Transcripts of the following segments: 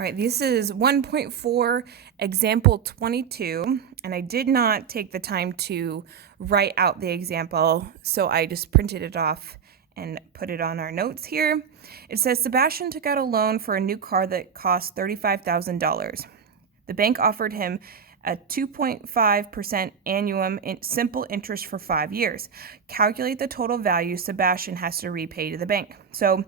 All right, this is 1.4 example 22, and I did not take the time to write out the example, so I just printed it off and put it on our notes here. It says Sebastian took out a loan for a new car that cost $35,000. The bank offered him a 2.5% annual simple interest for 5 years. Calculate the total value Sebastian has to repay to the bank. So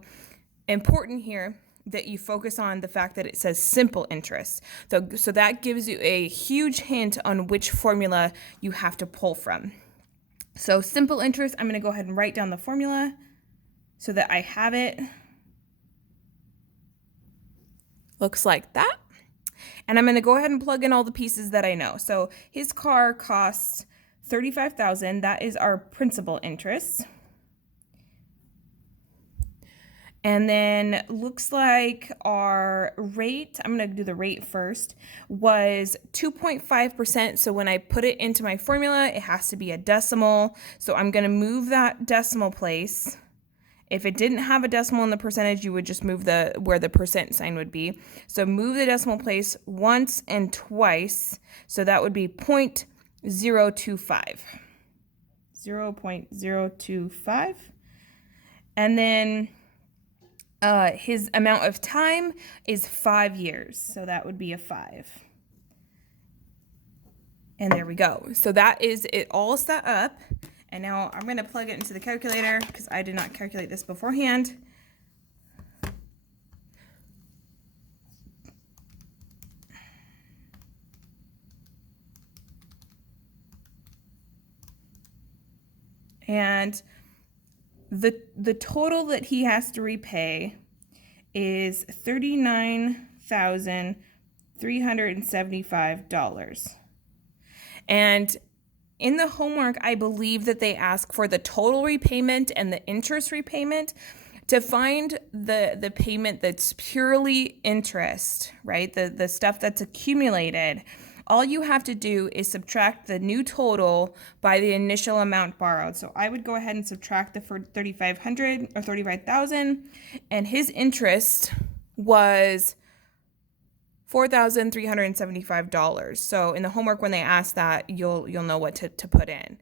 important here that you focus on the fact that it says simple interest. So that gives you a huge hint on which formula you have to pull from. So simple interest, I'm going to go ahead and write down the formula so that I have it. Looks like that. And I'm going to go ahead and plug in all the pieces that I know. So his car costs $35,000. That is our principal interest. And then looks like our rate, I'm going to do the rate first, was 2.5%. So when I put it into my formula, it has to be a decimal. So I'm going to move that decimal place. If it didn't have a decimal in the percentage, you would just move where the percent sign would be. So move the decimal place once and twice. So that would be 0.025. 0.025. And then his amount of time is 5 years, so that would be a 5. And there we go. So that is it all set up. And now I'm going to plug it into the calculator because I did not calculate this beforehand. And the total that he has to repay is $39,375. And in the homework, I believe that they ask for the total repayment and the interest repayment. To find the payment that's purely interest, right? The stuff that's accumulated. All you have to do is subtract the new total by the initial amount borrowed. So I would go ahead and subtract the $3,500 or $35,000, and his interest was $4,375. So in the homework, when they ask that, you'll know what to put in.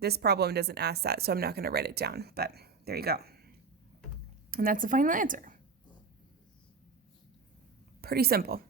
This problem doesn't ask that, so I'm not going to write it down. But there you go, and that's the final answer. Pretty simple.